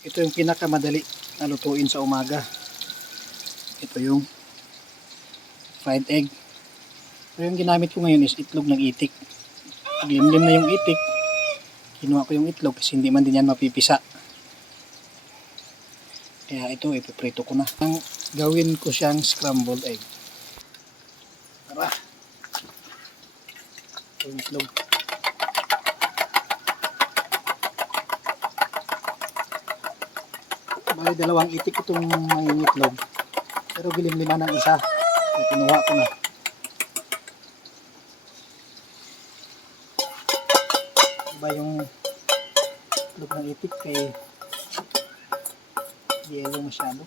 Ito yung pinakamadali na lutuin sa umaga. Ito yung fried egg. So yung ginamit ko ngayon is itlog ng itik. Limlim na yung itik, kinuha ko yung itlog kasi hindi man din yan mapipisa. Kaya ito ipiprito ko na. Ang gawin ko siyang scrambled egg. Tara. Ito yung itlog. Bali dalawang itik itong mga itlog. Pero gilimliman ng isa. Kaya kinuha ko na. Diba yung itlog ng itik kay yellow masyado.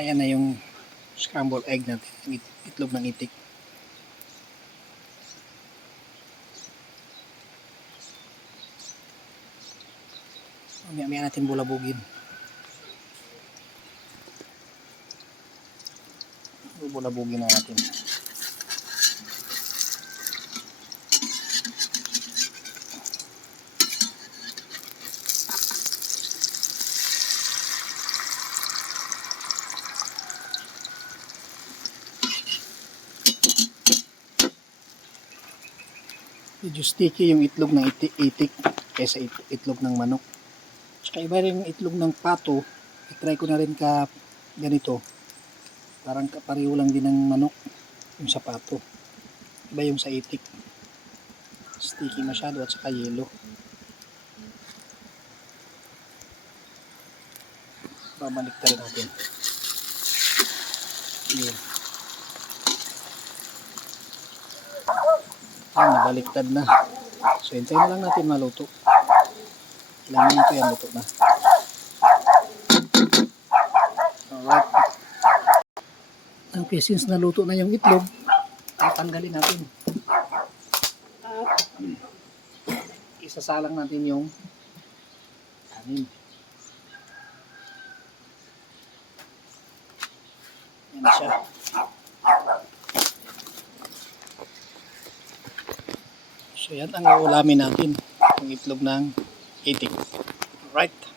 Ayan na yung scrambled egg natin, itlog ng itik. Mamaya natin bulabugin. Bulabugin na natin. Medyo sticky yung itlog ng itik kaysa itlog ng manok. Tsaka iba rin yung itlog ng pato. I-try ko na rin ka ganito. Parang pareho lang din ng manok yung sa pato. Iba yung sa itik. Sticky masyado at saka yellow. Babalik tayo natin. Yun. Ayan, nabaliktad na. So, hintayin na lang natin maluto. Kailangan nito yan, luto na. Alright. Okay, since naluto na yung itlog, tatanggalin natin. At isasalang natin yung kanin. Yan siya. So yan ang uulamin natin, yung itlog ng itik. Alright.